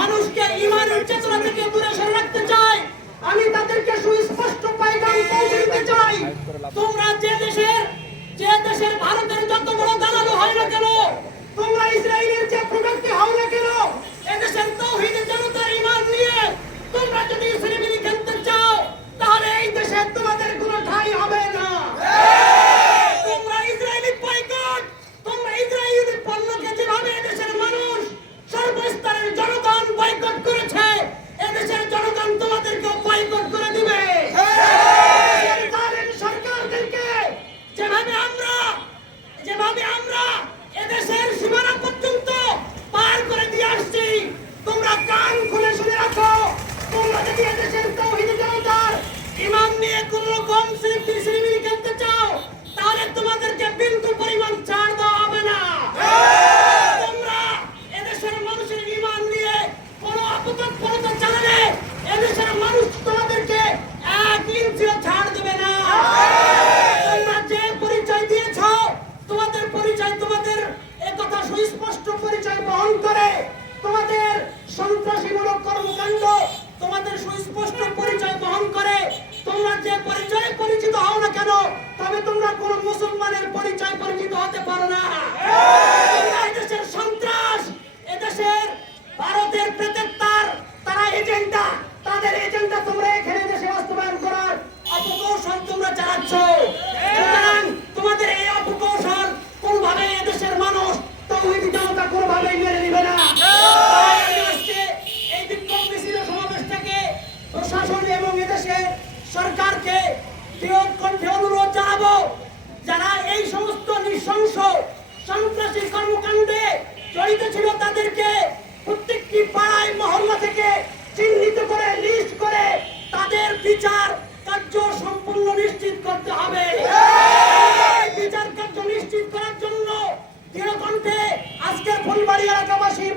মানুষকে ঈমানের চেতনা থেকে দূরে সরে রাখতে চায়, আমি তাদেরকে সুস্পষ্ট পয়গাম পৌঁছে দিতে চাই। তোমরা যে দেশের ভারতের যত বড় দালাল হয় না কেন, তোমরা ইসরায়েলের যে প্রোডাক্টে হও না কেন, এদেশের তাওহীদের জনতার ঈমান নিয়ে তোমরা যদি ইসলামী খেলতে চাও, তাহলে এই দেশে তোমাদের কোনো ঠাঁই হবে না। তোমরা ইসরায়েলি বয়কট, তোমরা ইসরায়েলি পণ্যকে যেভাবে এদেশের মানুষ সর্বস্তরের জনগণ বয়কট করেছে, এদেশের জনগণ তোমাদেরকে বয়কট করে দিবে। সরকারদেরকে যেভাবে আমরা এদেশের সীমানা পর্যন্ত পার করে দিয়ে আসছি, তোমরা কান খুলে শুনে রাখো। তোমরা যদি এদেশের তাওহীদি জনতার ঈমান নিয়ে কোন রকম সিরিমিরি খেলতে চাও, তাহলে তোমাদেরকে বিন্দু পরিমাণ ছাড় দেওয়া হবে না। তোমরা এদেশের মানুষের ঈমান নিয়ে কোন অপতৎপরতা চালালে এদেশের মানুষ তোমাদেরকে 1 ইঞ্চিও ছাড় দেবে না। তোমরা যে পরিচয় দিয়েছ, তোমাদের পরিচয়, তোমাদের একথা সুস্পষ্ট পরিচয় বহন করে, তোমাদের সন্ত্রাসীমূলক কর্মকাণ্ড তোমাদের সুস্পষ্ট পরিচয় বহন করে। তোমরা যে পরিচয়ে পরিচিত হও না কেন, তবে তোমরা কোন মুসলমানের পরিচয় পরিচিত হতে পারো না। এদেশের সন্ত্রাস, এদেশের ভারতের প্রেতাত্মার তারা এজেন্ডা, তাদের এজেন্ডা তোমরা এখানে দেশে বাস্তবায়ন করার অপকৌশল তোমরা চালাচ্ছ। সুতরাং তোমাদের এই অপকৌশল কোনভাবে এদেশের মানুষ তাওহীদি জনতা কোনভাবেই মেনে নিবে না। এই বিক্ষোভ মিছিল সমাবেশটাকে প্রশাসন এবং এদেশের সরকারকে বৃহৎ কণ্ঠে অনুরোধ জানাবো, যারা এই সমস্ত নৃশংস সন্ত্রাসী কর্মকাণ্ডে জড়িত ছিল, তাদেরকে প্রত্যেকটি পাড়ায় মহল্লা থেকে চিহ্নিত করে লিস্ট করে তাদের বিচার কার্য সম্পূর্ণ নিশ্চিত করতে হবে। বিচার কার্য নিশ্চিত করার জন্য দৃঢ় কণ্ঠে আজকের ফুলবাড়ি এলাকাবাসীর